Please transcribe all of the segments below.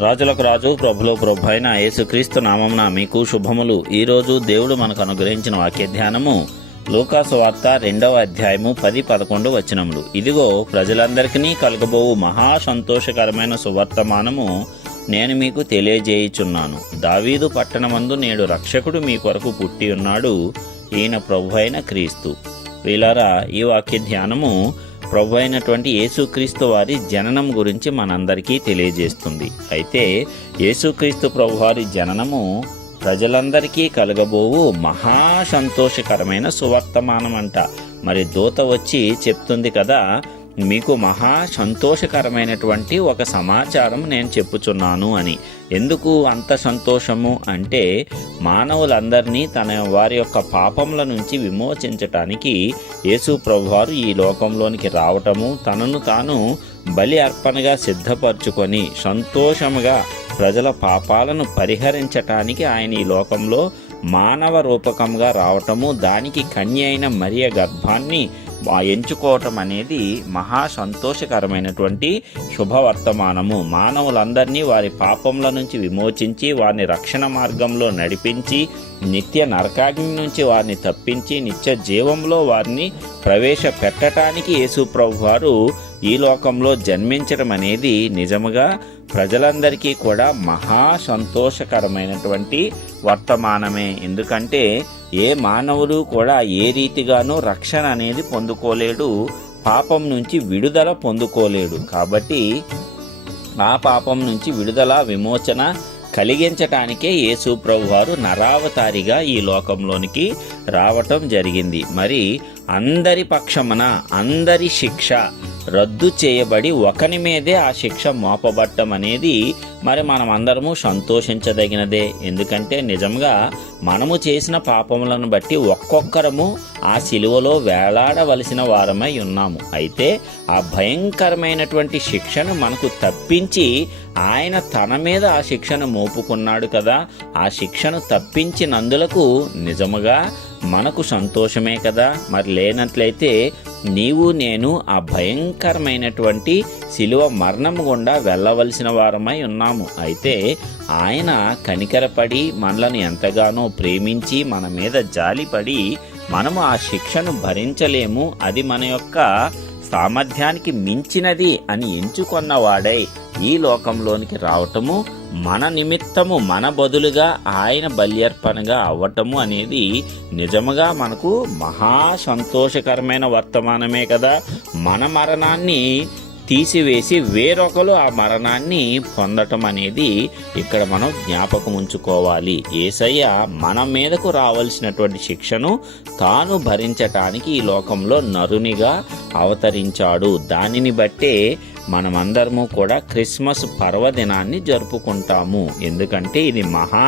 రాజులకు రాజు ప్రభులో ప్రభు అయిన యేసుక్రీస్తు నామంన మీకు శుభములు. ఈరోజు దేవుడు మనకు అనుగ్రహించిన వాక్య ధ్యానము లూకాసు వార్త రెండవ అధ్యాయము పది పదకొండు వచనములు. ఇదిగో ప్రజలందరికీ కలగబోవు మహా సంతోషకరమైన సువర్తమానము నేను మీకు తెలియజేయుచున్నాను. దావీదు పట్టణమందు నేడు రక్షకుడు మీ కొరకు పుట్టి ఉన్నాడు. ఈయన ప్రభు అయిన క్రీస్తు. వీలారా ఈ వాక్య ధ్యానము ప్రభు అయినటువంటి యేసుక్రీస్తు వారి జననం గురించి మనందరికీ తెలియజేస్తుంది. అయితే యేసుక్రీస్తు ప్రభు వారి జననము ప్రజలందరికీ కలగబోవు మహా సంతోషకరమైన సువర్తమానం అంట మరి దూత వచ్చి చెప్తుంది కదా మీకు మహా సంతోషకరమైనటువంటి ఒక సమాచారం నేను చెప్పుచున్నాను అని. ఎందుకు అంత సంతోషము? అంటే మానవులందరినీ తన వారి యొక్క పాపముల నుంచి విమోచించటానికి యేసు ప్రభువారు ఈ లోకంలోనికి రావటము తనను తాను బలి అర్పణగా సిద్ధపరచుకొని సంతోషముగా ప్రజల పాపాలను పరిహరించటానికి ఆయన ఈ లోకంలో మానవ రూపకంగా రావటము దానికి కన్య అయిన మరియ గర్భాన్ని ఎంచుకోవటం అనేది మహా సంతోషకరమైనటువంటి శుభవర్తమానము. మానవులందరినీ వారి పాపముల నుంచి విమోచించి వారిని రక్షణ మార్గంలో నడిపించి నిత్య నరకాగ్ని నుంచి వారిని తప్పించి నిత్య జీవంలో వారిని ప్రవేశపెట్టడానికి యేసు ప్రభు వారు ఈ లోకంలో జన్మించడం అనేది నిజముగా ప్రజలందరికీ కూడా మహా సంతోషకరమైనటువంటి వర్తమానమే. ఎందుకంటే ఏ మానవుడు కూడా ఏ రీతిగానూ రక్షణ అనేది పొందుకోలేడు పాపం నుంచి విడుదల పొందుకోలేడు. కాబట్టి ఆ పాపం నుంచి విడుదల విమోచన కలిగించటానికే యేసు ప్రభు వారు నరావతారిగా ఈ లోకంలోనికి రావటం జరిగింది. మరి అందరి పక్షమున అందరి శిక్ష రద్దు చేయబడి ఒకని మీదే ఆ శిక్ష మోపబట్టం అనేది మరి మనం అందరము సంతోషించదగినదే. ఎందుకంటే నిజంగా మనము చేసిన పాపములను బట్టి ఒక్కొక్కరము ఆ శిలువలో వేలాడవలసిన వారమై ఉన్నాము. అయితే ఆ భయంకరమైనటువంటి శిక్షను మనకు తప్పించి ఆయన తన మీద ఆ శిక్షను మోపుకున్నాడు కదా. ఆ శిక్షను తప్పించినందులకు నిజముగా మనకు సంతోషమే కదా? మరి లేనట్లయితే నీవు నేను ఆ భయంకరమైనటువంటి శిలువ మరణం గుండా వెళ్ళవలసిన వారమై ఉన్నాము. అయితే ఆయన కనికరపడి మనలను ఎంతగానో ప్రేమించి మన మీద జాలిపడి మనము ఆ శిక్షను భరించలేము. అది మన యొక్క సామర్థ్యానికి మించినది అని ఎంచుకొన్నవాడై ఈ లోకంలోనికి రావటము మన నిమిత్తము మన బదులుగా ఆయన బల్యర్పణగా అవ్వటము అనేది నిజముగా మనకు మహా సంతోషకరమైన వర్తమానమే కదా. మన మరణాన్ని తీసివేసి వేరొకరు ఆ మరణాన్ని పొందటం అనేది ఇక్కడ మనం జ్ఞాపకం ఉంచుకోవాలి. ఏసయ్య మన మీదకు రావలసినటువంటి శిక్షను తాను భరించటానికి ఈ లోకంలో నరునిగా అవతరించాడు. దానిని బట్టే మనమందరము కూడా క్రిస్మస్ పర్వదినాన్ని జరుపుకుంటాము. ఎందుకంటే ఇది మహా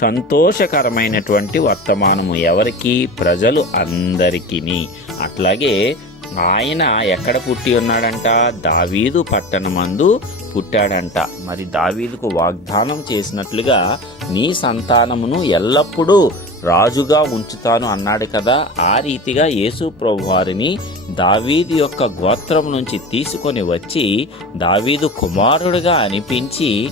సంతోషకరమైనటువంటి వర్తమానము ఎవరికి? ప్రజలు అందరికీ అట్లాగే ఆయన ఎక్కడ పుట్టి ఉన్నాడంట? దావీదు పట్టణమందు పుట్టాడంట. మరి దావీదుకు వాగ్దానం చేసినట్లుగా నీ సంతానమును ఎల్లప్పుడూ రాజుగా ఉంచుతాను అన్నాడు కదా ఆ రీతిగా యేసు ప్రభు వారిని దావీదు యొక్క గోత్రం నుంచి తీసుకొని వచ్చి దావీదు కుమారుడుగా అనిపించి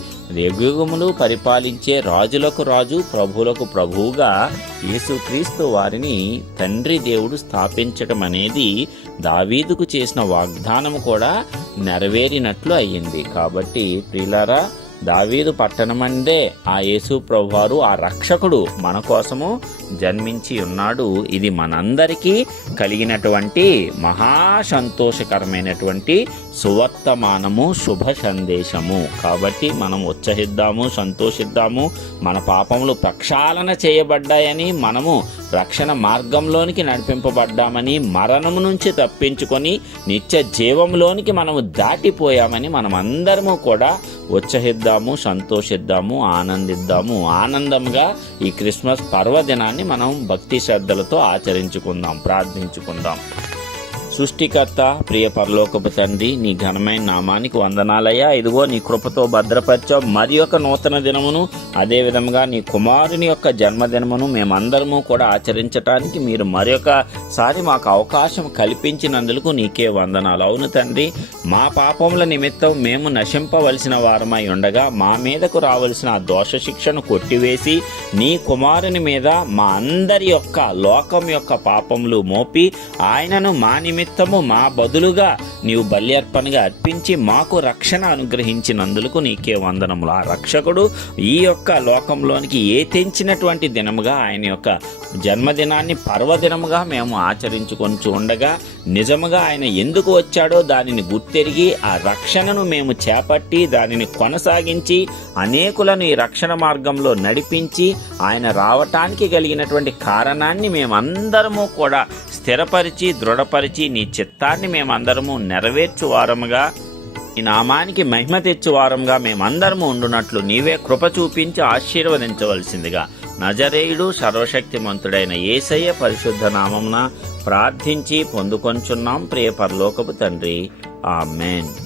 యుగములు పరిపాలించే రాజులకు రాజు ప్రభులకు ప్రభువుగా యేసుక్రీస్తు వారిని తండ్రి దేవుడు స్థాపించటం అనేది దావీదుకు చేసిన వాగ్దానం కూడా నెరవేరినట్లు అయ్యింది. కాబట్టి ప్రిలారా దావీదు పట్టణమందే ఆ యేసు ప్రభువారు ఆ రక్షకుడు మన కోసము జన్మించి ఉన్నాడు. ఇది మనందరికీ కలిగినటువంటి మహా సంతోషకరమైనటువంటి సువర్తమానము శుభ సందేశము. కాబట్టి మనం ఉత్సహిద్దాము సంతోషిద్దాము మన పాపములు ప్రక్షాళన చేయబడ్డాయని మనము రక్షణ మార్గంలోనికి నడిపింపబడ్డామని మరణము నుంచి తప్పించుకొని నిత్య జీవంలోనికి మనము దాటిపోయామని మనం అందరము కూడా ఉత్సహిద్దాము సంతోషిద్దాము ఆనందిద్దాము. ఆనందంగా ఈ క్రిస్మస్ పర్వదినాన్ని మనం భక్తి శ్రద్ధలతో ఆచరించుకుందాం ప్రార్థించుకుందాం. సృష్టికర్త ప్రియ పరలోకపు తండ్రి నీ ఘనమైన నామానికి వందనాలయ్యా. ఇదిగో నీ కృపతో భద్రపరచావు. మరి ఒక నూతన దినమును అదే విధంగా నీ కుమారుని యొక్క జన్మదినమును మేమందరము కూడా ఆచరించటానికి మీరు మరొకసారి మాకు అవకాశం కల్పించినందుకు నీకే వందనాలు. అవును తండ్రి మా పాపముల నిమిత్తం మేము నశింపవలసిన వారమై ఉండగా మా మీదకు రావలసిన దోష శిక్షను కొట్టివేసి నీ కుమారుని మీద మా అందరి యొక్క లోకం యొక్క పాపములు మోపి ఆయనను మా నిమిత్తము మా బదులుగా నీవు బల్యర్పణగా అర్పించి మాకు రక్షణ అనుగ్రహించినందుకు నీకే వందనములు. ఆ రక్షకుడు ఈ యొక్క లోకంలోనికి ఏ తెంచినటువంటి దినముగా ఆయన యొక్క జన్మదినాన్ని పర్వదినముగా మేము ఆచరించుకొని ఉండగా నిజముగా ఆయన ఎందుకు వచ్చాడో దానిని గుర్తెరిగి ఆ రక్షణను మేము చేపట్టి దానిని కొనసాగించి అనేకులను ఈ రక్షణ మార్గంలో నడిపించి ఆయన రావటానికి కలిగినటువంటి కారణాన్ని మేమందరము కూడా స్థిరపరిచి దృఢపరిచి నీ చిత్తాన్ని మేమందరము నెరవేర్చు వారముగా ఈ నామానికి మహిమ తెచ్చు వారంగా మేమందరము ఉండునట్లు నీవే కృప చూపించి ఆశీర్వదించవలసిందిగా. నజరేయుడు సర్వశక్తిమంతుడైన ఏసయ్య పరిశుద్ధ నామమున ప్రార్థించి పొందుకొంచున్నాం. ప్రియ పరలోకపు తండ్రి. ఆమెన్.